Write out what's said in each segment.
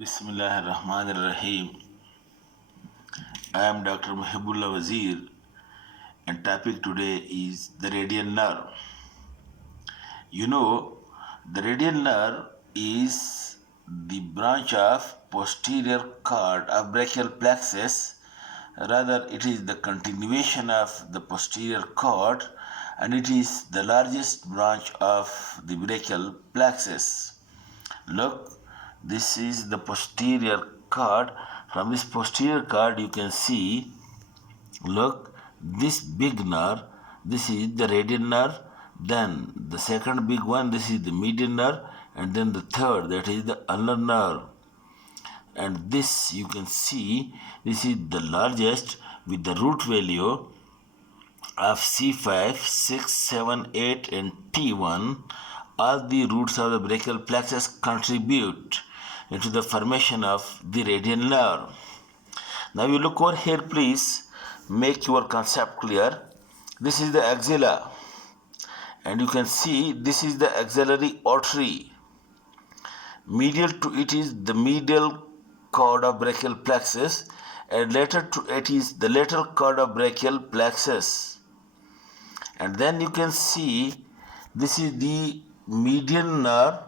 Bismillahirrahmanirrahim. I am Dr. Muhibullah Wazir, and topic today is the radial nerve. You know, the radial nerve is the branch of posterior cord of brachial plexus. Rather, it is the continuation of the posterior cord, and it is the largest branch of the brachial plexus. Look, this is the posterior cord. From this posterior cord you can see, look, this big nerve, this is the radial nerve, then the second big one, this is the median nerve, and then the third, that is the ulnar nerve. And this you can see, this is the largest with the root value of C5, 6, 7, 8 and T1. All the roots of the brachial plexus contribute into the formation of the radial nerve. Now you look over here, please make your concept clear. This is the axilla, and you can see this is the axillary artery. Medial to it is the medial cord of brachial plexus, and lateral to it is the lateral cord of brachial plexus. And then you can see this is the median nerve,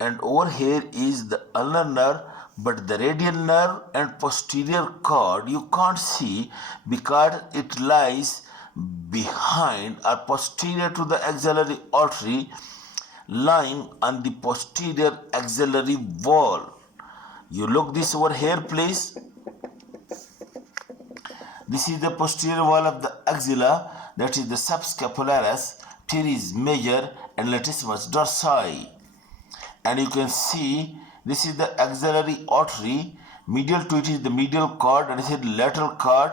and over here is the ulnar nerve, but the radial nerve and posterior cord you can't see because it lies behind or posterior to the axillary artery, lying on the posterior axillary wall. You look this over here, please. This is the posterior wall of the axilla, that is the subscapularis, teres major and latissimus dorsi. And you can see this is the axillary artery. Medial to it is the medial cord, and this is the lateral cord,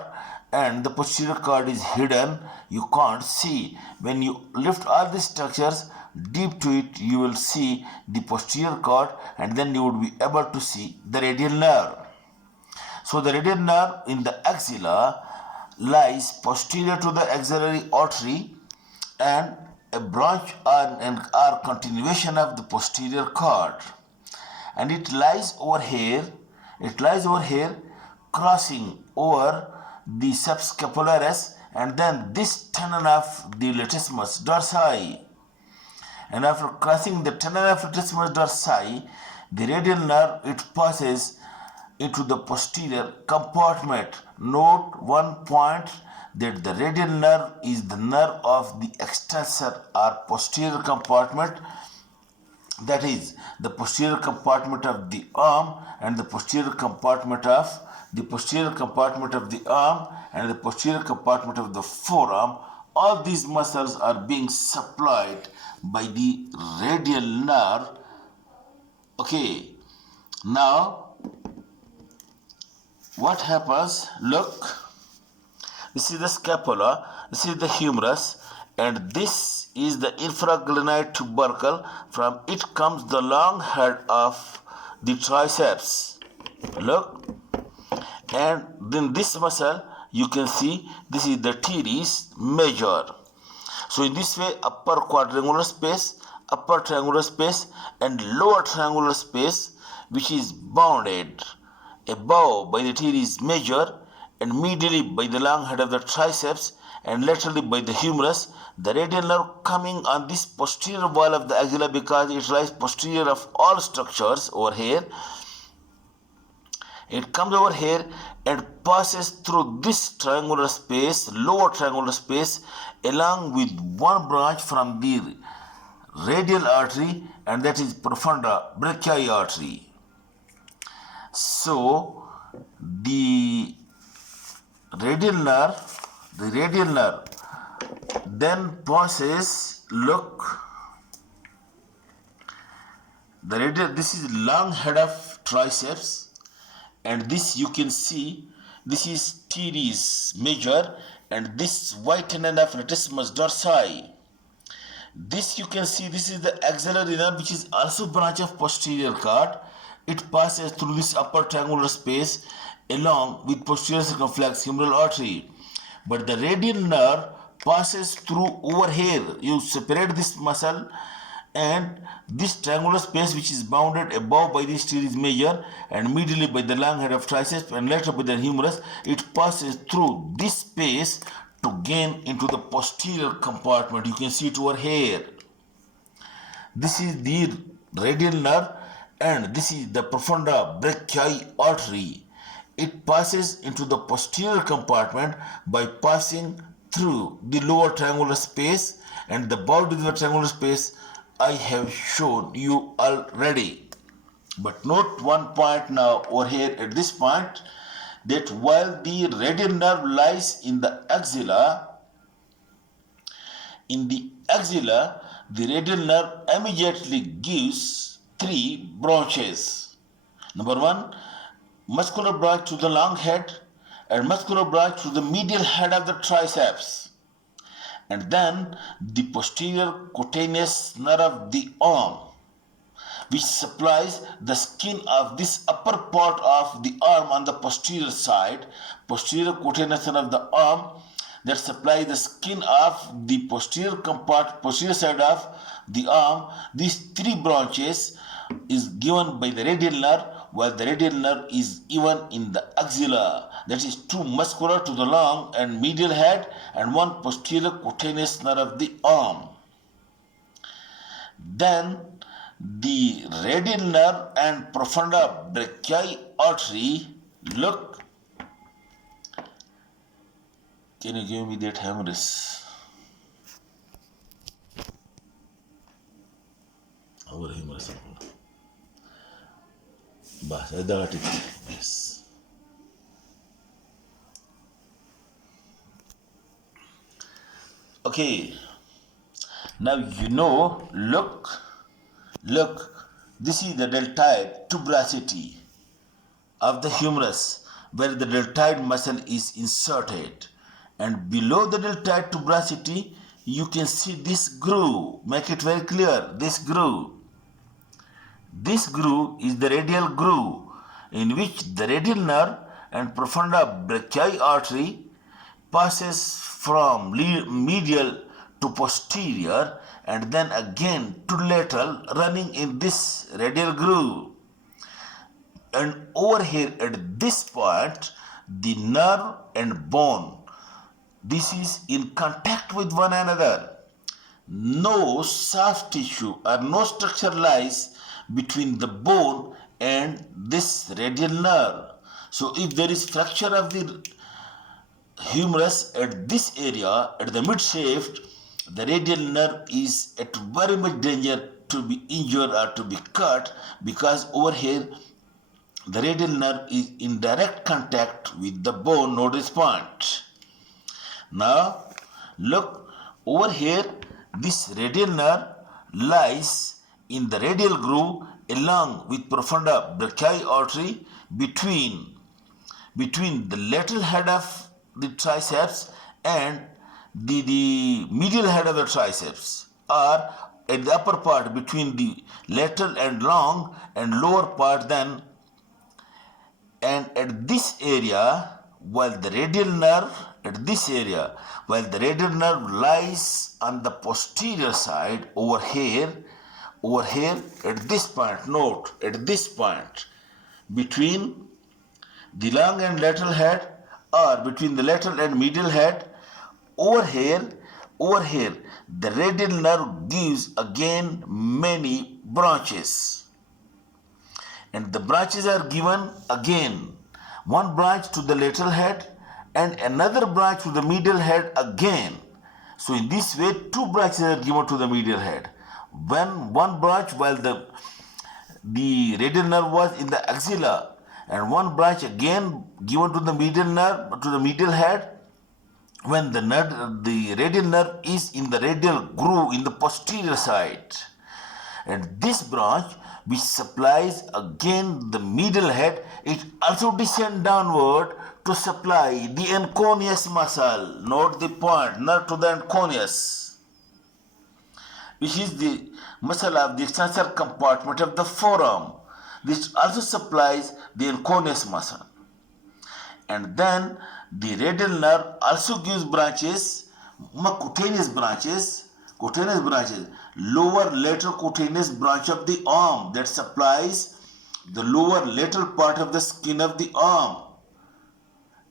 and the posterior cord is hidden. You can't see. When you lift all these structures deep to it, you will see the posterior cord, and then you would be able to see the radial nerve. So the radial nerve in the axilla lies posterior to the axillary artery and a branch or continuation of the posterior cord, and it lies over here crossing over the subscapularis, and then this tenon of the latissimus dorsi. And after crossing the tenon of latissimus dorsi, the radial nerve, it passes into the posterior compartment. Note one point, that the radial nerve is the nerve of the extensor or posterior compartment, that is the posterior compartment of the arm and the posterior compartment of the arm and the posterior compartment of the forearm. All these muscles are being supplied by the radial nerve. Okay, now what happens? Look, this is the scapula, this is the humerus, and this is the infraglenoid tubercle. From it comes the long head of the triceps. Look, and then this muscle you can see, this is the teres major. So in this way, upper quadrangular space, upper triangular space, and lower triangular space, which is bounded above by the teres major and medially by the long head of the triceps and laterally by the humerus, the radial nerve coming on this posterior wall of the axilla, because it lies posterior of all structures over here. It comes over here and passes through this triangular space, lower triangular space, along with one branch from the radial artery, and that is profunda brachii artery. So the radial nerve then passes, look, this is long head of triceps, and this you can see, this is teres major, and this white tenon of latissimus dorsi. This you can see, this is the axillary nerve, which is also branch of posterior cord. It passes through this upper triangular space along with posterior circumflex humeral artery. But the radial nerve passes through over here. You separate this muscle and this triangular space which is bounded above by the teres major and medially by the long head of triceps and later by the humerus, it passes through this space to gain into the posterior compartment. You can see it over here. This is the radial nerve and this is the profunda brachii artery. It passes into the posterior compartment by passing through the lower triangular space, and the boundary of the triangular space I have shown you already. But note one point now over here at this point, that while the radial nerve lies in the axilla, the radial nerve immediately gives three branches. Number one, muscular branch to the long head and muscular branch to the medial head of the triceps, and then the posterior cutaneous nerve of the arm, which supplies the skin of this upper part of the arm on the posterior side, posterior cutaneous nerve of the arm that supplies the skin of the posterior side of the arm. These three branches is given by the radial nerve, while the radial nerve is even in the axilla. That is two muscular to the long and medial head and one posterior cutaneous nerve of the arm. Then the radial nerve and profunda brachii artery. Look, can you give me that humerus? Our humerus. Bas, I got it. Yes. Okay. Now you know, look, this is the deltoid tuberosity of the humerus where the deltoid muscle is inserted, and below the deltoid tuberosity you can see this groove. Make it very clear, this groove. This groove is the radial groove in which the radial nerve and profunda brachii artery passes from medial to posterior and then again to lateral, running in this radial groove. And over here at this point, the nerve and bone, this is in contact with one another. No soft tissue or no structure lies between the bone and this radial nerve. So if there is fracture of the humerus at this area, at the midshaft, the radial nerve is at very much danger to be injured or to be cut, because over here the radial nerve is in direct contact with the bone. Note this point. Now look over here, this radial nerve lies in the radial groove along with profunda brachii artery between the lateral head of the triceps and the medial head of the triceps, or at the upper part between the lateral and long and lower part then, and at this area, while the radial nerve lies on the posterior side over here at this point. Note, at this point between the long and lateral head, or between the lateral and medial head, over here the radial nerve gives again many branches, and the branches are given again, one branch to the lateral head and another branch to the medial head again. So in this way two branches are given to the medial head. When one branch while the radial nerve was in the axilla, and one branch again given to the medial head when the radial nerve is in the radial groove in the posterior side. And this branch which supplies again the medial head, it also descends downward to supply the anconeus muscle. Note the point, nerve to the anconeus, which is the muscle of the extensor compartment of the forearm. This also supplies the anconeus muscle. And then the radial nerve also gives branches, cutaneous branches, Cutaneous branches. Lower lateral cutaneous branch of the arm that supplies the lower lateral part of the skin of the arm.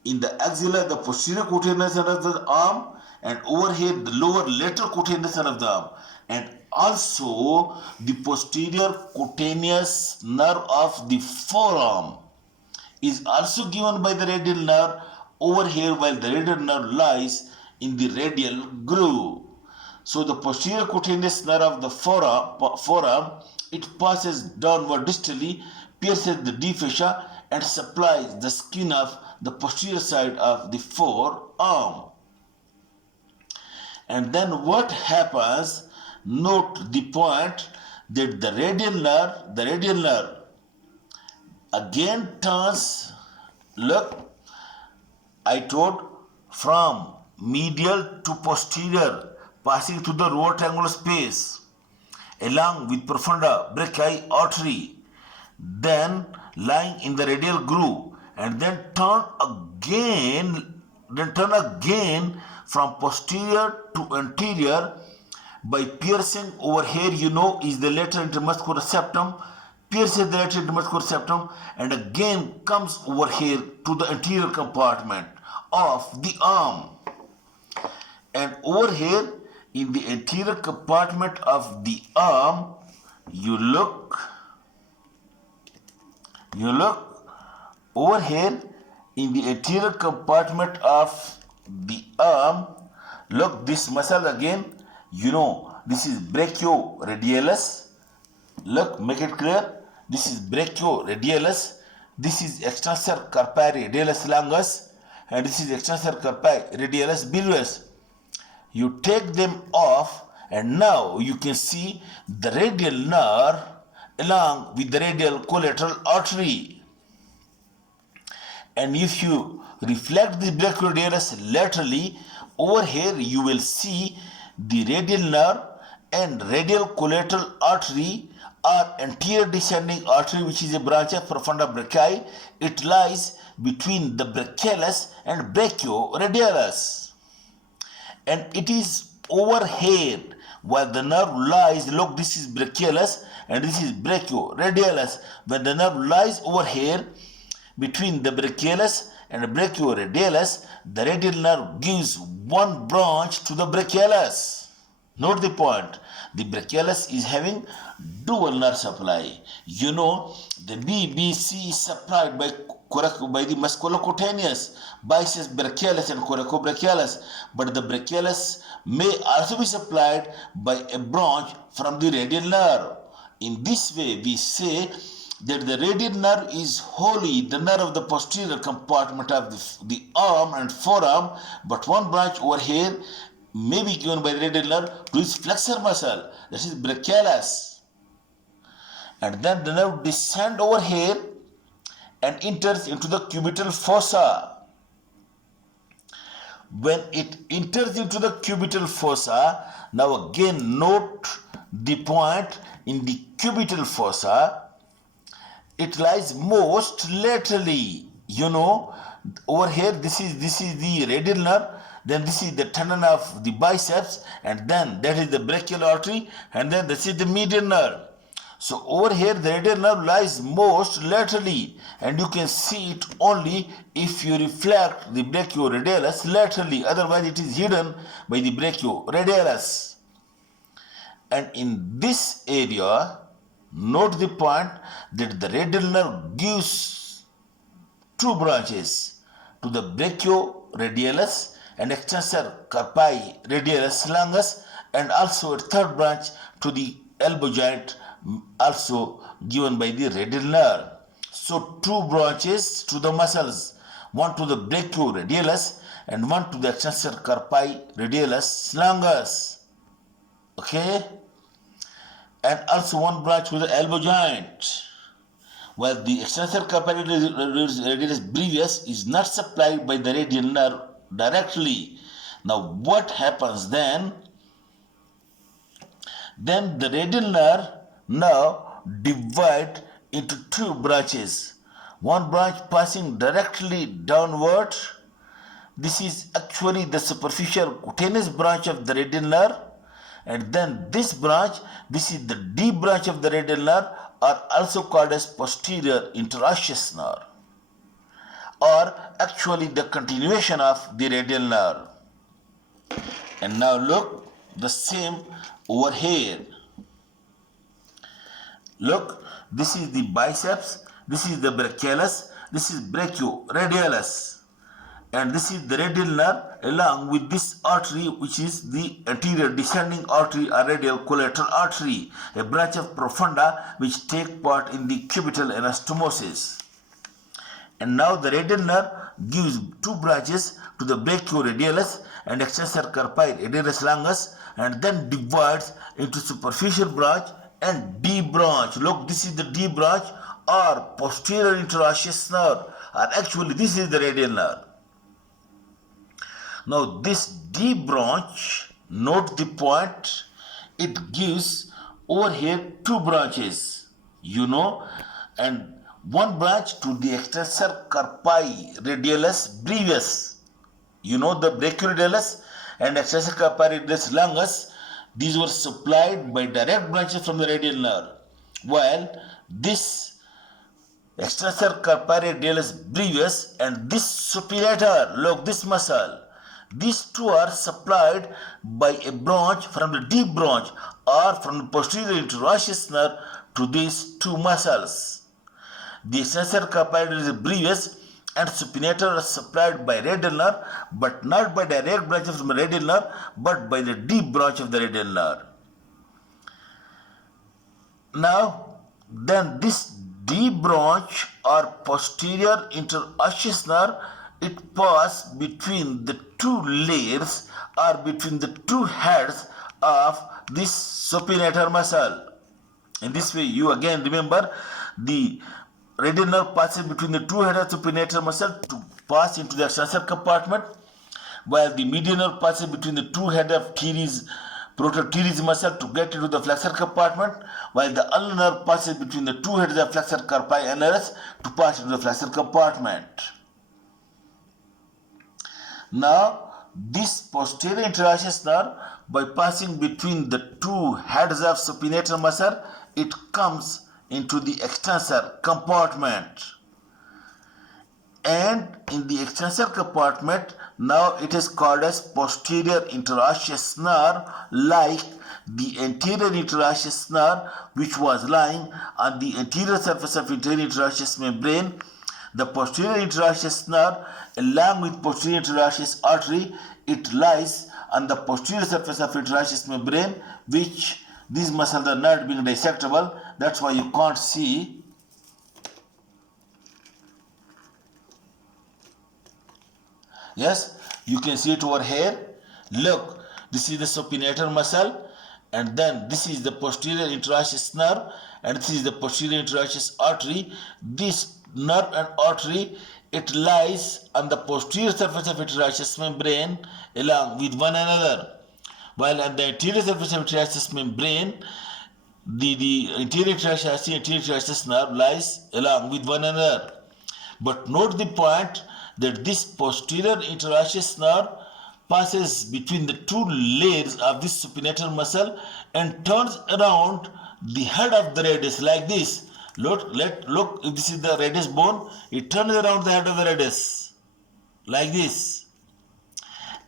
In the axilla, the posterior cutaneous end of the arm, and over here the lower lateral cutaneous end of the arm, and also the posterior cutaneous nerve of the forearm is also given by the radial nerve over here, while the radial nerve lies in the radial groove. So the posterior cutaneous nerve of the forearm, it passes downward distally, pierces the deep fascia, and supplies the skin of the posterior side of the forearm. And then what happens? Note the point that the radial nerve again turns, look, I told, from medial to posterior, passing through the lower triangular space along with profunda brachii artery, then lying in the radial groove, and then turn again from posterior to anterior by piercing over here, is the lateral intermuscular septum, pierces the lateral intermuscular septum, and again comes over here to the anterior compartment of the arm. And over here in the anterior compartment of the arm, you look over here in the anterior compartment of the arm. Look, this muscle again, this is brachioradialis. Look, make it clear. This is brachioradialis. This is extensor carpi radialis longus, and this is extensor carpi radialis brevis. You take them off, and now you can see the radial nerve along with the radial collateral artery. And if you reflect the brachioradialis laterally, over here you will see the radial nerve and radial collateral artery are anterior descending artery, which is a branch of profunda brachii. It lies between the brachialis and brachioradialis, and it is over here where the nerve lies. Look, this is brachialis and this is brachioradialis. When the nerve lies over here between the brachialis and brachioradialis, the radial nerve gives one branch to the brachialis. Note the point. The brachialis is having dual nerve supply. The BBC is supplied by the musculocutaneous, biceps brachialis and coracobrachialis, but the brachialis may also be supplied by a branch from the radial nerve. In this way, we say that the radial nerve is wholly the nerve of the posterior compartment of the arm and forearm, but one branch over here may be given by the radial nerve to its flexor muscle, that is brachialis. And then the nerve descends over here and enters into the cubital fossa. When it enters into the cubital fossa, now again note the point. In the cubital fossa, it lies most laterally. Over here, this is the radial nerve, then this is the tendon of the biceps, and then that is the brachial artery, and then this is the medial nerve. So over here the radial nerve lies most laterally, and you can see it only if you reflect the brachioradialis laterally, otherwise it is hidden by the brachioradialis. And in this area, note the point that the radial nerve gives two branches to the brachioradialis and extensor carpi radialis longus, and also a third branch to the elbow joint, also given by the radial nerve. So two branches to the muscles, one to the brachioradialis and one to the extensor carpi radialis longus. Okay? And also one branch to the elbow joint, while the extensor carpi radialis brevis is not supplied by the radial nerve directly. Now what happens then? Then the radial nerve now divide into two branches. One branch passing directly downward. This is actually the superficial cutaneous branch of the radial nerve, and then this branch, this is the deep branch of the radial nerve, are also called as posterior interosseous nerve, or actually the continuation of the radial nerve. And now look the same over here. Look, this is the biceps, this is the brachialis, this is brachioradialis, and this is the radial nerve along with this artery, which is the anterior descending artery or radial collateral artery, a branch of profunda which take part in the cubital anastomosis. And now the radial nerve gives two branches to the brachioradialis and extensor carpi radialis longus, and then divides into superficial branch and deep branch. Look, this is the deep branch or posterior interosseous nerve, or actually this is the radial nerve. Now this deep branch, note the point, it gives over here two branches, and one branch to the extensor carpi radialis brevis, the brachioradialis and extensor carpi radialis longus. These were supplied by direct branches from the radial nerve, while this extensor carpi radialis brevis and this supinator, look, this muscle, these two are supplied by a branch from the deep branch or from the posterior interosseous nerve to these two muscles. The extensor carpi radialis brevis and supinator are supplied by radial nerve, but not by direct branches from the radial nerve, but by the deep branch of the radial nerve. Now, then this deep branch or posterior interosseous nerve, it passes between the two layers or between the two heads of this supinator muscle. In this way, you again remember the radial nerve passes between the two heads of supinator muscle to pass into the extensor compartment, while the median nerve passes between the two heads of prototeres muscle to get into the flexor compartment, while the ulnar nerve passes between the two heads of flexor carpi annulis to pass into the flexor compartment. Now, this posterior interosseous nerve, by passing between the two heads of supinator muscle, it comes into the extensor compartment, and in the extensor compartment, now it is called as posterior interosseous nerve, like the anterior interosseous nerve, which was lying on the anterior surface of anterior interosseous membrane. The posterior interosseous nerve, along with posterior interosseous artery, it lies on the posterior surface of interosseous membrane, which these muscles are not being dissectable. That's why you can't see. Yes, you can see it over here. Look, this is the supinator muscle, and then this is the posterior interosseous nerve, and this is the posterior interosseous artery. This nerve and artery, it lies on the posterior surface of interosseous membrane along with one another, while on the anterior surface of interosseous membrane, the anterior interosseous nerve lies along with one another. But note the point that this posterior interosseous nerve passes between the two layers of this supinator muscle and turns around the head of the radius like this. Look, if this is the radius bone, it turns around the head of the radius like this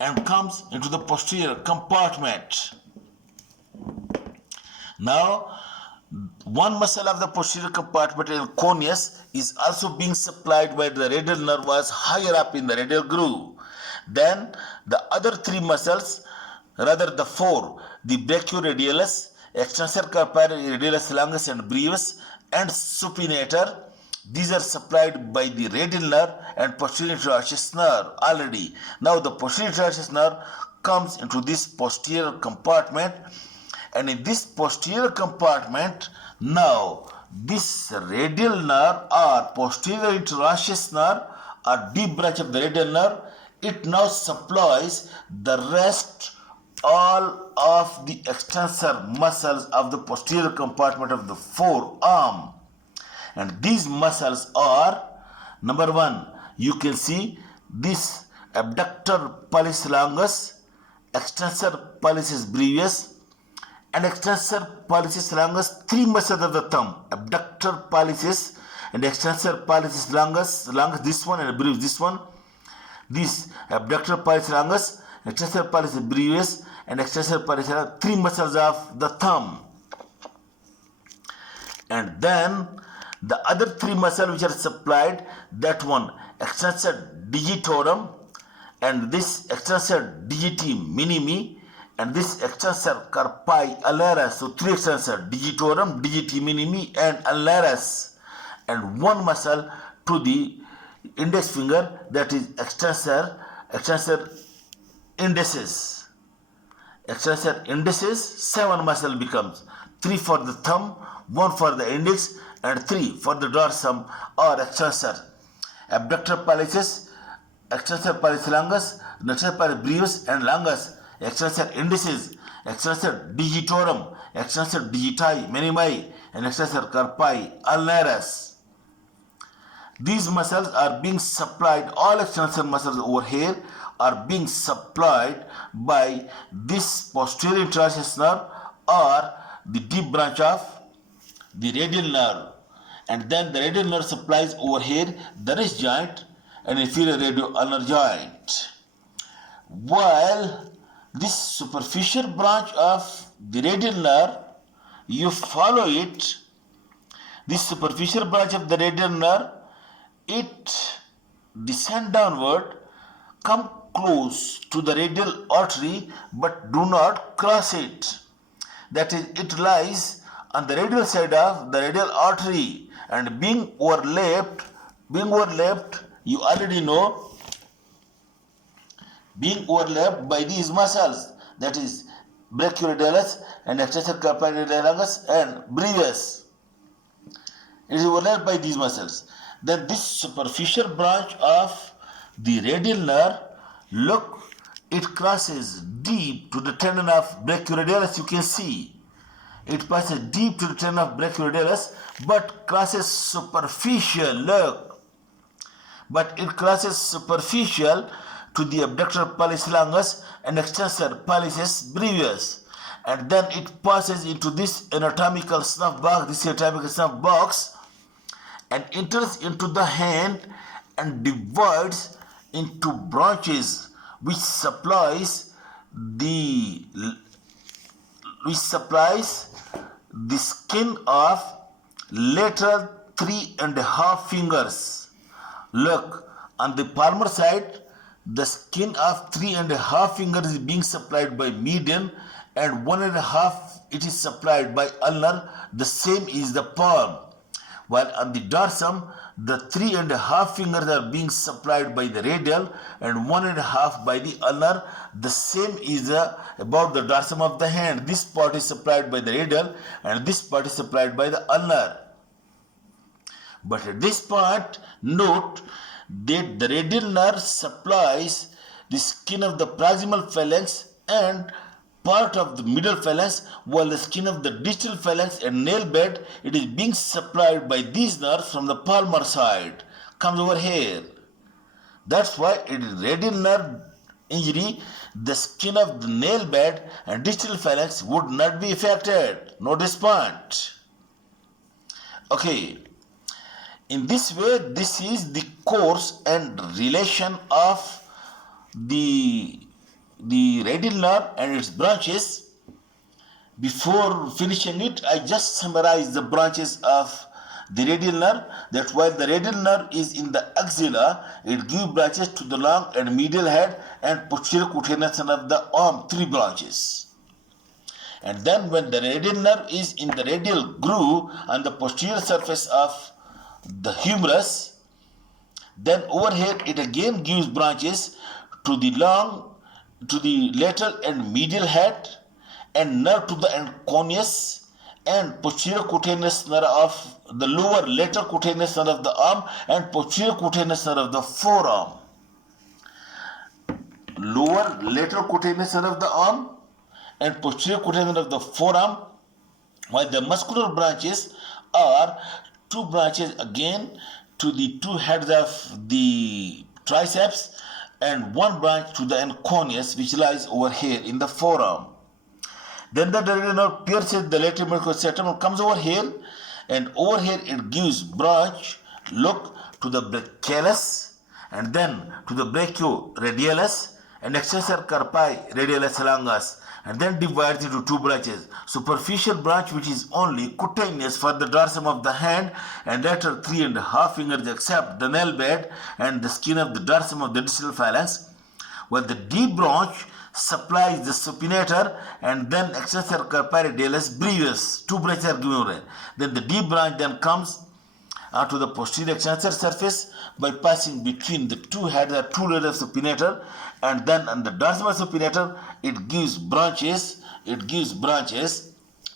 and comes into the posterior compartment. Now, one muscle of the posterior compartment in coneus is also being supplied by the radial nerve was higher up in the radial groove. Then the other three muscles, rather the four, the brachioradialis, extensor carpi radialis longus and brevis, and supinator, these are supplied by the radial nerve and posterior interosseous nerve already. Now the posterior interosseous nerve comes into this posterior compartment, and in this posterior compartment, now this radial nerve or posterior interosseous nerve or deep branch of the radial nerve, it now supplies the rest all of the extensor muscles of the posterior compartment of the forearm. And these muscles are, number one, you can see this abductor pollicis longus, extensor pollicis brevis, and extensor pollicis longus, three muscles of the thumb, abductor pollicis and extensor pollicis longus this one and brevis this one. This abductor pollicis longus, extensor pollicis brevis and extensor pollicis longus, three muscles of the thumb. And then the other three muscles which are supplied, that one extensor digitorum and this extensor digiti minimi and this extensor carpi alaris. So three extensor digitorum, digiti minimi and alaris, and one muscle to the index finger, that is extensor indicis. Extensor indicis, seven muscle becomes, three for the thumb, one for the index and three for the dorsum or extensor. Abductor pollicis, extensor pollicis longus, extensor pollicis brevis and longus, extensor indicis, extensor digitorum, extensor digiti minimi and extensor carpi ulnaris. These muscles are being supplied, all extensor muscles over here are being supplied by this posterior interosseous nerve or the deep branch of the radial nerve. And then the radial nerve supplies over here the wrist joint and inferior radioulnar joint. While this superficial branch of the radial nerve, you follow it, this superficial branch of the radial nerve, it descend downward, come close to the radial artery but do not cross it. That is, it lies on the radial side of the radial artery and being overlapped, you already know, being overlapped by these muscles, that is brachioradialis and extensor carpi longus and brevis. It is overlapped by these muscles. Then this superficial branch of the radial nerve, look, it crosses deep to the tendon of brachioradialis. You can see it passes deep to the tendon of brachioradialis but crosses superficial, look, but it crosses superficial to the abductor pollicis longus and extensor pollicis brevis, and then it passes into this anatomical snuff box, and enters into the hand and divides into branches which supplies the skin of lateral 3.5 fingers. Look, on the palmar side, the skin of 3.5 fingers is being supplied by median and 1.5 it is supplied by ulnar. The same is the palm. While on the dorsum, the 3.5 fingers are being supplied by the radial and 1.5 by the ulnar. The same is about the dorsum of the hand. This part is supplied by the radial and this part is supplied by the ulnar. But at this part, note that the radial nerve supplies the skin of the proximal phalanx and part of the middle phalanx, while the skin of the distal phalanx and nail bed, it is being supplied by these nerves from the palmar side, comes over here. That's why it is radial nerve injury, the skin of the nail bed and distal phalanx would not be affected. No point. Okay. In this way, this is the course and relation of the radial nerve and its branches. Before finishing it, I just summarize the branches of the radial nerve, that while the radial nerve is in the axilla, it gives branches to the long and medial head and posterior cutaneous nerve of the arm, 3 branches. And then when the radial nerve is in the radial groove on the posterior surface of the humerus, then over here it again gives branches to the lateral and medial head and nerve to the anconeus and posterior cutaneous nerve of the lower lateral cutaneous nerve of the arm and posterior cutaneous nerve of the forearm. Lower lateral cutaneous nerve of the arm and posterior cutaneous nerve of the forearm, while the muscular branches are 2 branches again to the 2 heads of the triceps and 1 branch to the anconeus, which lies over here in the forearm. Then the radial nerve pierces the lateral medial septum and comes over here, and over here it gives branch, look, to the brachialis, and then to the brachioradialis, and extensor carpi radialis longus, and then divides into two branches. Superficial branch which is only cutaneous for the dorsum of the hand and lateral 3.5 fingers except the nail bed and the skin of the dorsum of the distal phalanx, while the deep branch supplies the supinator and then extensor carpi radialis brevis. Two branches are given over. Then the deep branch then comes onto the posterior extensor surface by passing between the two heads or two layers of supinator, and then on the dorsal supinator it gives branches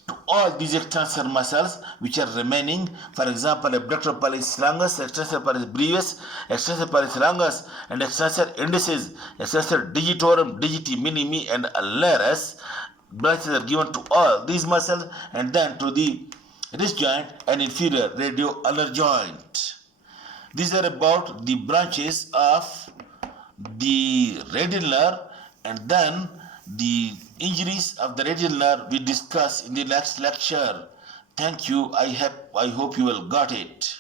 to all these extensor muscles which are remaining. For example, abductor pollicis longus, extensor pollicis brevis, extensor pollicis longus, and extensor indicis, extensor digitorum, digiti minimi, and ulnaris. Branches are given to all these muscles, and then to the wrist joint and inferior radioulnar joint. These are about the branches of the radial nerve, and then the injuries of the radial nerve we discuss in the next lecture. Thank you. I hope you all got it.